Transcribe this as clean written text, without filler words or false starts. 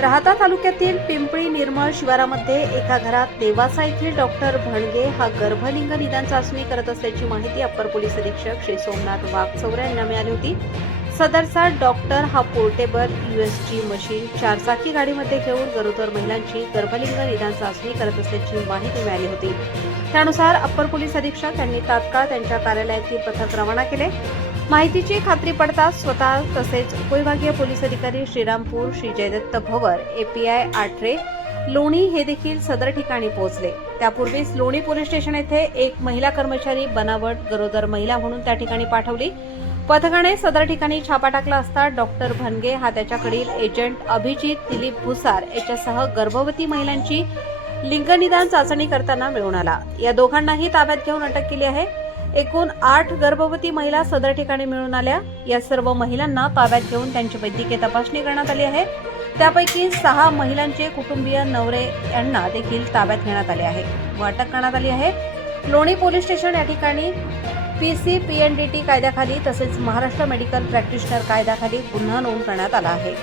राहाता तालुक्यातील पिंपळी निर्मळ शिवारामध्ये एका घरात नेवासा येथील डॉक्टर भणगे हा गर्भलिंग निदान चाचणी करत असल्याची माहिती अप्पर पोलीस अधीक्षक श्री सोमनाथ वाघचौरे यांना मिळाली होती। सदरचा डॉक्टर हा पोर्टेबल USG मशीन 4 चाकी गाडीमध्ये घेऊन गरोदर महिलांची गर्भलिंग निदान चाचणी करत असल्याची माहिती मिळाली होती। त्यानुसार अप्पर पोलीस अधीक्षक यांनी तात्काळ त्यांच्या कार्यालयातील पथक रवाना केले। माहितीची खात्री पडताच स्वतः तसेच उपविभागीय पोलीस अधिकारी श्रीरामपूर, श्री जयदत्त भवर, API आठरे, लोणी हे देखील सदर ठिकाणी पोहोचले। त्यापूर्वीच लोणी पोलीस स्टेशन येथे एक महिला कर्मचारी बनावट गरोदर महिला म्हणून त्या ठिकाणी पाठवली। पथकाने सदर ठिकाणी छापा टाकला असता डॉक्टर भणगे हा त्याच्याकडील एजंट अभिजित दिलीप भुसार याच्यासह गर्भवती महिलांची लिंगनिदान चाचणी करताना मिळून आला। या दोघांनाही ताब्यात घेऊन अटक केली आहे। एकूण 8 गर्भवती महिला सदर ठिकाणी मिळून आल्या। या सर्व महिलांना ताब्यात घेऊन त्यांची वैद्यकीय तपासणी करण्यात आली आहे। त्यापैकी 6 महिलांचे कुटुंबीय नवरे यांना देखील ताब्यात घेण्यात आले आहे व अटक करण्यात आली आहे। लोणी पोलीस स्टेशन या ठिकाणी PC-PNDT कायद्याखाली तसेच महाराष्ट्र मेडिकल प्रॅक्टिशनर कायद्याखाली गुन्हा नोंद करण्यात आला आहे।